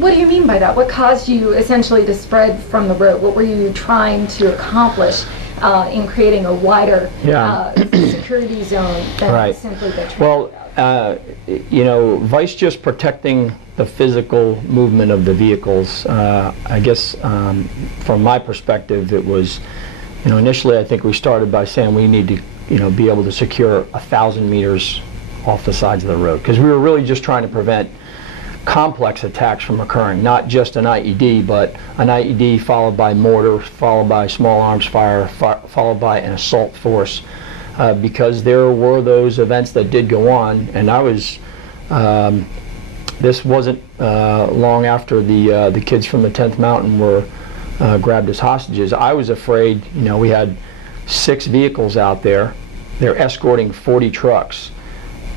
what do you mean by that? What caused you essentially to spread from the road? What were you trying to accomplish in creating a wider security zone than simply the transit? Well, you know, vice just protecting the physical movement of the vehicles. I guess from my perspective, it was, you know, initially I think we started by saying we need to, you know, be able to secure 1,000 meters off the sides of the road, because we were really just trying to prevent complex attacks from occurring, not just an IED, but an IED followed by mortar, followed by small arms fire, followed by an assault force, because there were those events that did go on. And I was, this wasn't long after the kids from the 10th Mountain were grabbed as hostages. I was afraid, you know, we had 6 vehicles out there, they're escorting 40 trucks,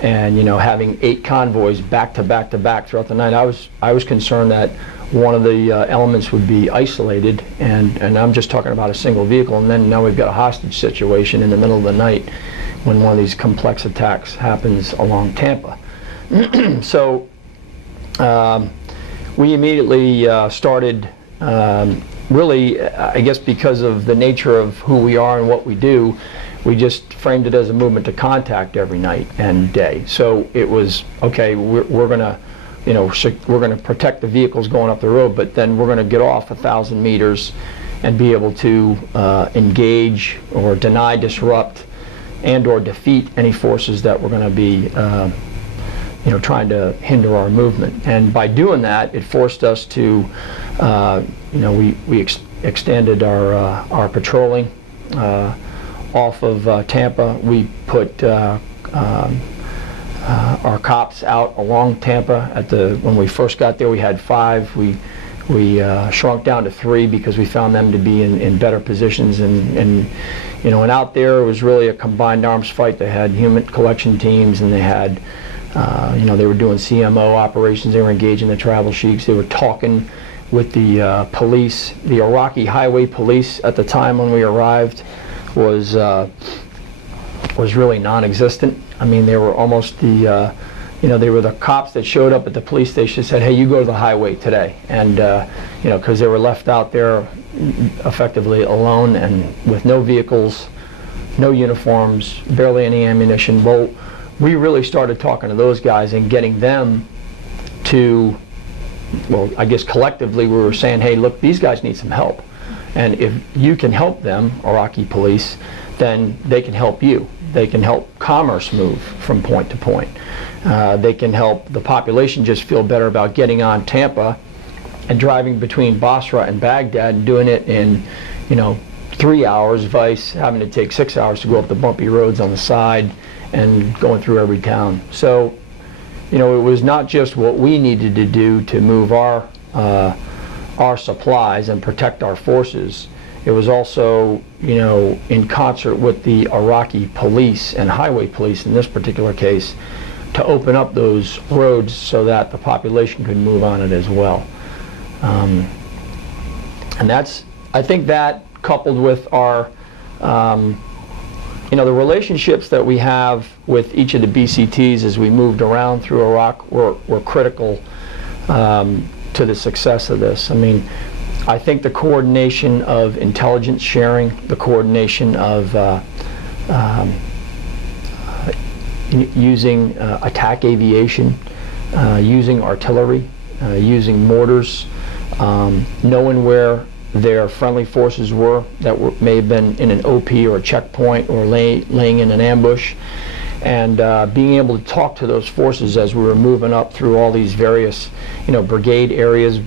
and, you know, having 8 convoys back to back to back throughout the night. I was concerned that one of the elements would be isolated, and I'm just talking about a single vehicle, and then now we've got a hostage situation in the middle of the night when one of these complex attacks happens along Tampa. So we immediately started, really, I guess because of the nature of who we are and what we do, we just framed it as a movement to contact every night and day. So it was, okay, we're gonna, you know, we're gonna protect the vehicles going up the road, but then we're gonna get off 1,000 meters and be able to engage or deny, disrupt, and or defeat any forces that were gonna be, you know, trying to hinder our movement. And by doing that, it forced us to, you know, we extended our patrolling off of Tampa. We put our cops out along Tampa. When we first got there, we had 5. We shrunk down to 3 because we found them to be in better positions. And you know, and out there it was really a combined arms fight. They had human collection teams, and they had, you know, they were doing CMO operations. They were engaging the tribal sheiks. They were talking with the police. The Iraqi highway police at the time when we arrived was really non-existent. I mean, they were almost the, you know, they were the cops that showed up at the police station and said, hey, you go to the highway today. And, you know, because they were left out there effectively alone and with no vehicles, no uniforms, barely any ammunition. Well, we really started talking to those guys and getting them to, well, I guess collectively we were saying, hey, look, these guys need some help. And if you can help them, Iraqi police, then they can help you. They can help commerce move from point to point. They can help the population just feel better about getting on Tampa and driving between Basra and Baghdad and doing it in, you know, 3 hours, vice having to take 6 hours to go up the bumpy roads on the side and going through every town. So, you know, it was not just what we needed to do to move our supplies and protect our forces. It was also, you know, in concert with the Iraqi police and highway police in this particular case, to open up those roads so that the population could move on it as well. And that's, I think that coupled with our, you know, the relationships that we have with each of the BCTs as we moved around through Iraq were critical to the success of this. I mean, I think the coordination of intelligence sharing, the coordination of using attack aviation, using artillery, using mortars, knowing where their friendly forces were that may have been in an OP or a checkpoint or laying in an ambush, and being able to talk to those forces as we were moving up through all these various, you know, brigade areas.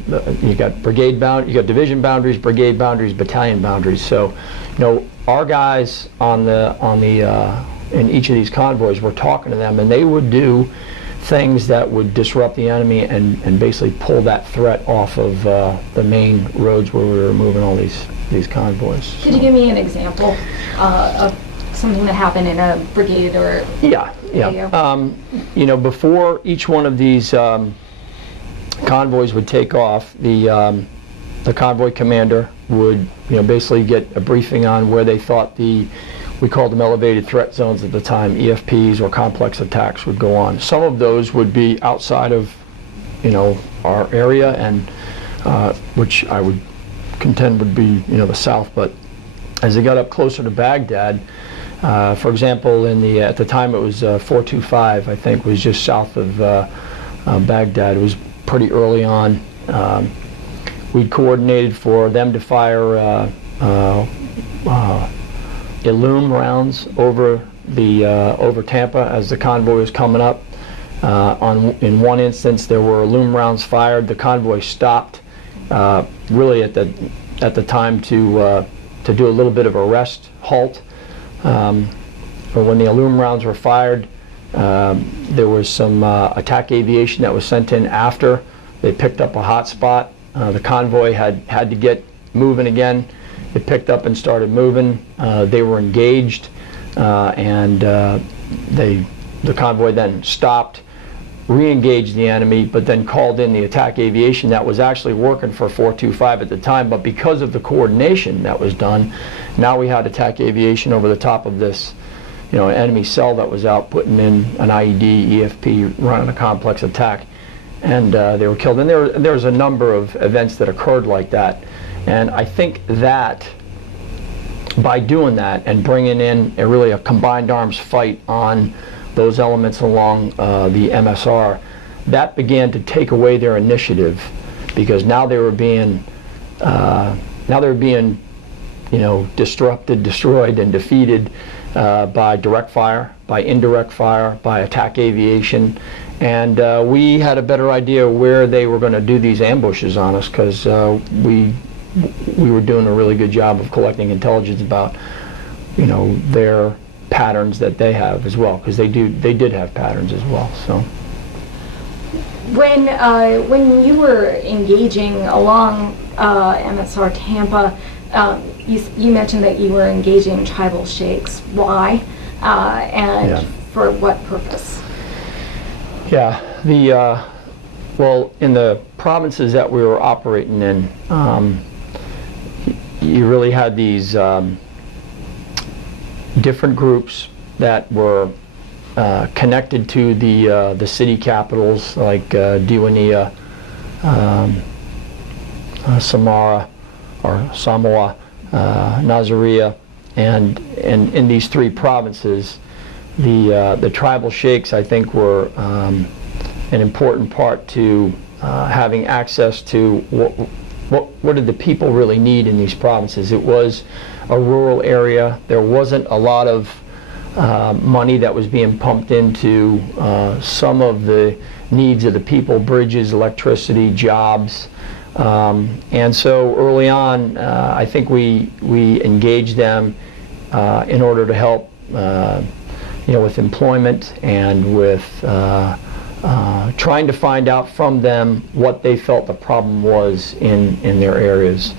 You got brigade bound, you got division boundaries, brigade boundaries, battalion boundaries. So, you know, our guys on the in each of these convoys were talking to them, and they would do things that would disrupt the enemy and basically pull that threat off of the main roads where we were moving all these convoys. Could you give me an example of something that happened in a brigade or yeah. You know, before each one of these convoys would take off, the convoy commander would, you know, basically get a briefing on where they thought we called them elevated threat zones at the time, EFPs or complex attacks would go on. Some of those would be outside of our area, and which I would contend would be the south. But as they got up closer to Baghdad, for example, at the time it was 425, I think, was just south of Baghdad. It was pretty early on. We'd coordinated for them to fire Illume rounds over Tampa as the convoy was coming up. In one instance, there were Illume rounds fired. The convoy stopped, really at the time to do a little bit of a rest halt. But when the Illume rounds were fired, there was some attack aviation that was sent in after. They picked up a hot spot. The convoy had to get moving again. It picked up and started moving. They were engaged, and the convoy then stopped, re-engaged the enemy, but then called in the attack aviation that was actually working for 425 at the time. But because of the coordination that was done, now we had attack aviation over the top of this, an enemy cell that was out putting in an IED, EFP, running a complex attack, and they were killed. And there was a number of events that occurred like that. And I think that by doing that and bringing in really a combined arms fight on those elements along the MSR, that began to take away their initiative, because now they were being disrupted, destroyed, and defeated by direct fire, by indirect fire, by attack aviation. And we had a better idea where they were going to do these ambushes on us, because we were doing a really good job of collecting intelligence about their patterns that they have as well, because they did have patterns as well. So when you were engaging along MSR Tampa, you mentioned that you were engaging tribal sheikhs. Why and for what purpose? Yeah, well, in the provinces that we were operating in, you really had these different groups that were connected to the city capitals, like Diwaniyah, Samoa, Nasiriyah, and in these three provinces, the tribal sheikhs, I think, were an important part to having access to what did the people really need in these provinces. It was a rural area. There wasn't a lot of money that was being pumped into some of the needs of the people: bridges, electricity, jobs. And so early on, I think we engaged them in order to help with employment and with trying to find out from them what they felt the problem was in their areas.